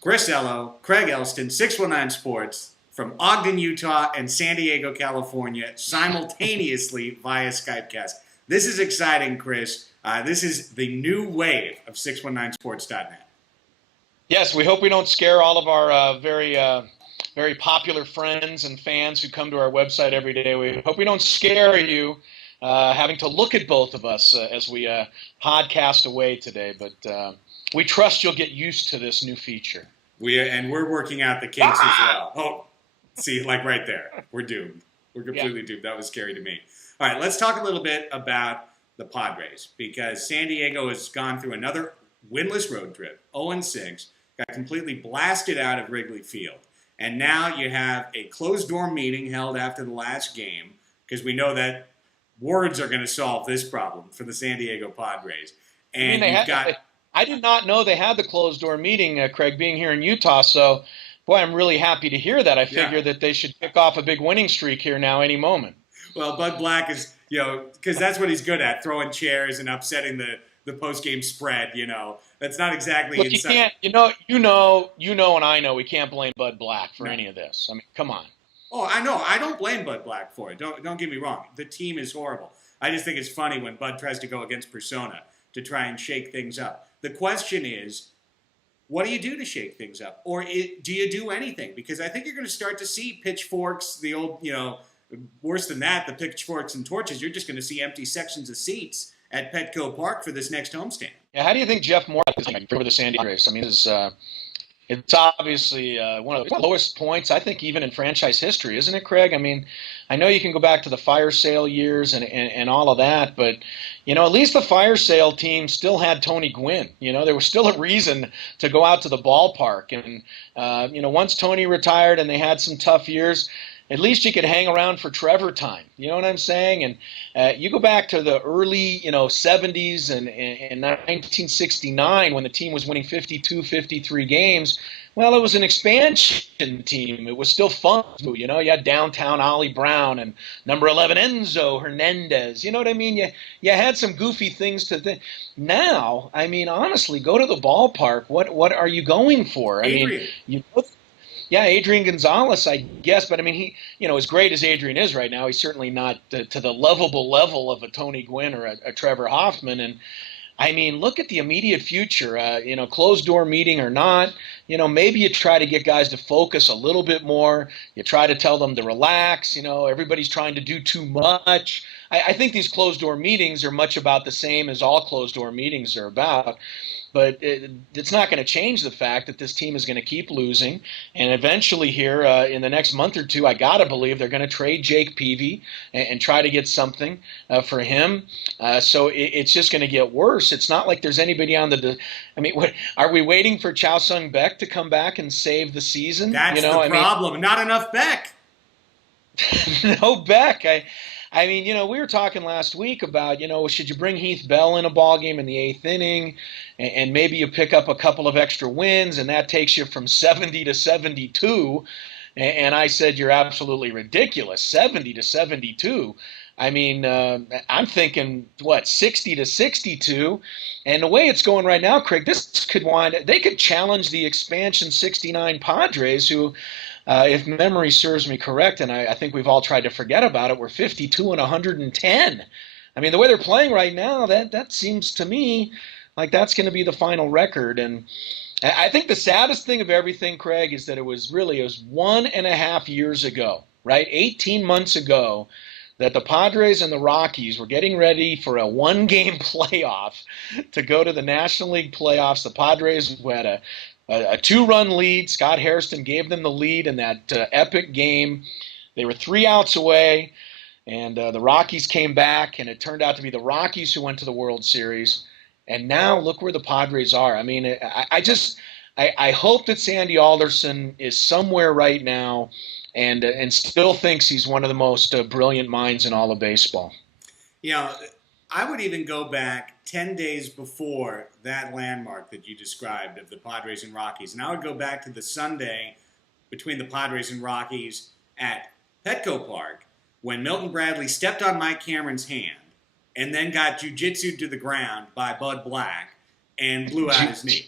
Chris Ello, Craig Elsten, 619 Sports from Ogden, Utah and San Diego, California, simultaneously via Skypecast. This is exciting, Chris. This is the new wave of 619sports.net. Yes, we hope we don't scare all of our very popular friends and fans who come to our website every day. We hope we don't scare you having to look at both of us as we podcast away today. But we trust you'll get used to this new feature. We're working out the kinks as well. Oh, see, like right there. We're doomed. We're completely doomed. That was scary to me. All right, let's talk a little bit about the Padres because San Diego has gone through another winless road trip, 0-6, got completely blasted out of Wrigley Field. And now you have a closed-door meeting held after the last game because we know that words are going to solve this problem for the San Diego Padres. And I did not know they had the closed-door meeting, Craig, being here in Utah. So, boy, I'm really happy to hear that. I figure that they should kick off a big winning streak here now any moment. Well, Bud Black is, because that's what he's good at, throwing chairs and upsetting the post-game spread, That's not exactly Look, you can't, and I know we can't blame Bud Black for any of this. I mean, come on. Oh, I know. I don't blame Bud Black for it. Don't get me wrong. The team is horrible. I just think it's funny when Bud tries to go against persona to try and shake things up. The question is, what do you do to shake things up? Or do you do anything? Because I think you're going to start to see pitchforks, the old, worse than that, the pitchforks and torches. You're just going to see empty sections of seats at Petco Park for this next homestand. Yeah, how do you think Jeff Moore is for the San Diego Padres? I mean, it's obviously one of the lowest points, I think, even in franchise history, isn't it, Craig? I mean, I know you can go back to the fire sale years and all of that, but, at least the fire sale team still had Tony Gwynn. There was still a reason to go out to the ballpark. And, once Tony retired and they had some tough years, at least you could hang around for Trevor time. You know what I'm saying? And you go back to the early, 70s and 1969 when the team was winning 52, 53 games. Well, it was an expansion team. It was still fun. You had downtown Ollie Brown and number 11 Enzo Hernandez. You know what I mean? You had some goofy things to think. Now, I mean, honestly, go to the ballpark. What are you going for? Adrian. Yeah, Adrian Gonzalez, I guess, but I mean, he, as great as Adrian is right now, he's certainly not to the lovable level of a Tony Gwynn or a Trevor Hoffman. And I mean, look at the immediate future, closed door meeting or not, maybe you try to get guys to focus a little bit more. You try to tell them to relax, everybody's trying to do too much. I think these closed door meetings are much about the same as all closed door meetings are about. But it's not going to change the fact that this team is going to keep losing. And eventually here in the next month or two, I got to believe they're going to trade Jake Peavy and try to get something for him. So it's just going to get worse. It's not like there's anybody on are we waiting for Chow Sung Beck to come back and save the season? That's the problem. Not enough Beck. No Beck. I mean, we were talking last week about, should you bring Heath Bell in a ball game in the 8th inning and maybe you pick up a couple of extra wins and that takes you from 70 to 72. And I said, you're absolutely ridiculous. 70 to 72. I mean, I'm thinking, 60 to 62. And the way it's going right now, Craig, they could challenge the expansion 69 Padres who, if memory serves me correct, and I think we've all tried to forget about it, we're 52 and 110. I mean, the way they're playing right now, that seems to me like that's going to be the final record. And I think the saddest thing of everything, Craig, is that it was 1.5 years ago, right? 18 months ago, that the Padres and the Rockies were getting ready for a one-game playoff to go to the National League playoffs. The Padres had a 2-run lead. Scott Hairston gave them the lead in that epic game. They were 3 outs away, and the Rockies came back, and it turned out to be the Rockies who went to the World Series. And now look where the Padres are. I mean, I hope that Sandy Alderson is somewhere right now and still thinks he's one of the most brilliant minds in all of baseball. I would even go back 10 days before that landmark that you described of the Padres and Rockies. And I would go back to the Sunday between the Padres and Rockies at Petco Park when Milton Bradley stepped on Mike Cameron's hand and then got jiu-jitsu'd to the ground by Bud Black and blew out his knee.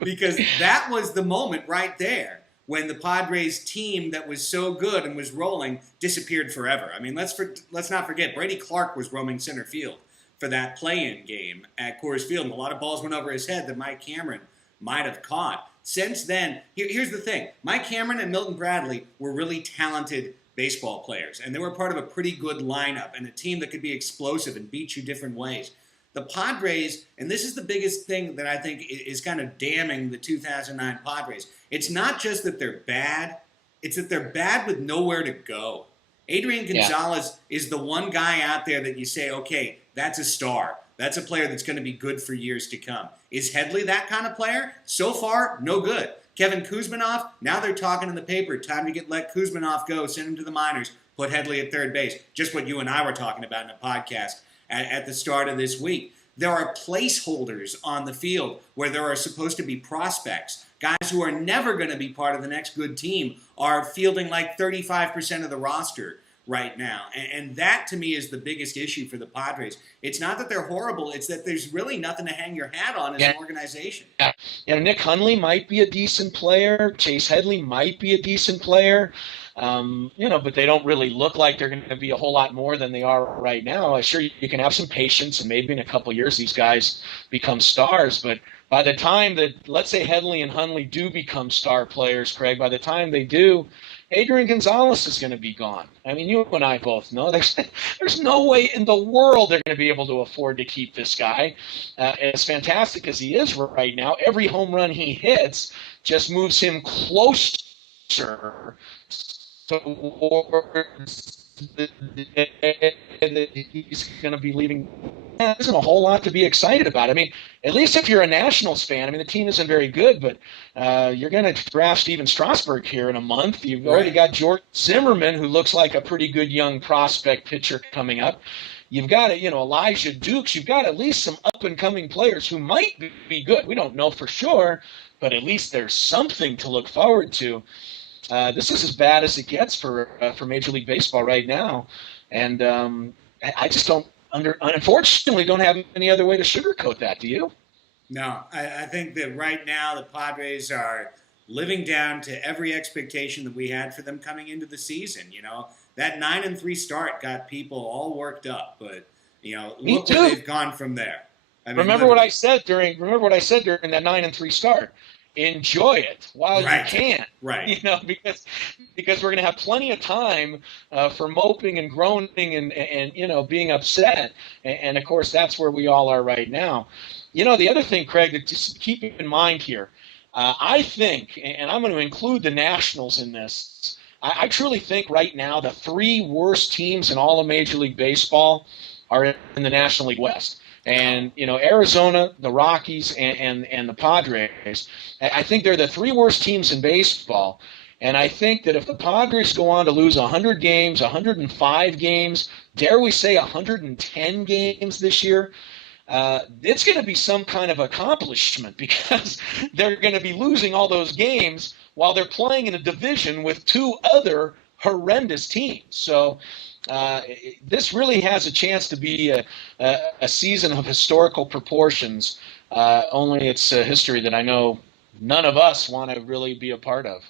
because that was the moment right there when the Padres team that was so good and was rolling disappeared forever. I mean, let's not forget, Brady Clark was roaming center field for that play-in game at Coors Field, and a lot of balls went over his head that Mike Cameron might have caught. Since then, here's the thing. Mike Cameron and Milton Bradley were really talented baseball players, and they were part of a pretty good lineup and a team that could be explosive and beat you different ways. The Padres, and this is the biggest thing that I think is kind of damning the 2009 Padres, it's not just that they're bad, it's that they're bad with nowhere to go. Adrian Gonzalez is the one guy out there that you say, okay, that's a star. That's a player that's going to be good for years to come. Is Headley that kind of player? So far, no good. Kevin Kuzminoff, now they're talking in the paper, time to let Kuzminoff go, send him to the minors, put Headley at third base. Just what you and I were talking about in a podcast at the start of this week. There are placeholders on the field where there are supposed to be prospects. Guys who are never going to be part of the next good team are fielding like 35% of the roster right now. And that, to me, is the biggest issue for the Padres. It's not that they're horrible. It's that there's really nothing to hang your hat on as an organization. Yeah, Nick Hundley might be a decent player. Chase Headley might be a decent player. But they don't really look like they're going to be a whole lot more than they are right now. Sure, you can have some patience, and maybe in a couple of years these guys become stars. But by the time that, let's say, Headley and Hundley do become star players, Craig, by the time they do, Adrian Gonzalez is going to be gone. I mean, you and I both know there's no way in the world they're going to be able to afford to keep this guy. As fantastic as he is right now, every home run he hits just moves him closer towards he's going to be leaving. There isn't a whole lot to be excited about. I mean, at least if you're a Nationals fan, I mean, the team isn't very good, but you're going to draft Steven Strasburg here in a month. You've already got George Zimmerman, who looks like a pretty good young prospect pitcher coming up. You've got, Elijah Dukes. You've got at least some up-and-coming players who might be good. We don't know for sure, but at least there's something to look forward to. This is as bad as it gets for Major League Baseball right now, and I just unfortunately don't have any other way to sugarcoat that. Do you? No, I think that right now the Padres are living down to every expectation that we had for them coming into the season. That 9-3 start got people all worked up, but look where they've gone from there. I mean, remember what I said during that 9-3 start. Enjoy it while you can, right? Because we're going to have plenty of time for moping and groaning and being upset, and of course that's where we all are right now. The other thing, Craig, that just keep in mind here, I think, and I'm going to include the Nationals in this. I truly think right now the three worst teams in all of Major League Baseball are in the National League West. And, Arizona, the Rockies, and the Padres, I think they're the three worst teams in baseball. And I think that if the Padres go on to lose 100 games, 105 games, dare we say 110 games this year, it's going to be some kind of accomplishment because they're going to be losing all those games while they're playing in a division with two other horrendous teams. So this really has a chance to be a season of historical proportions, only it's a history that I know none of us want to really be a part of.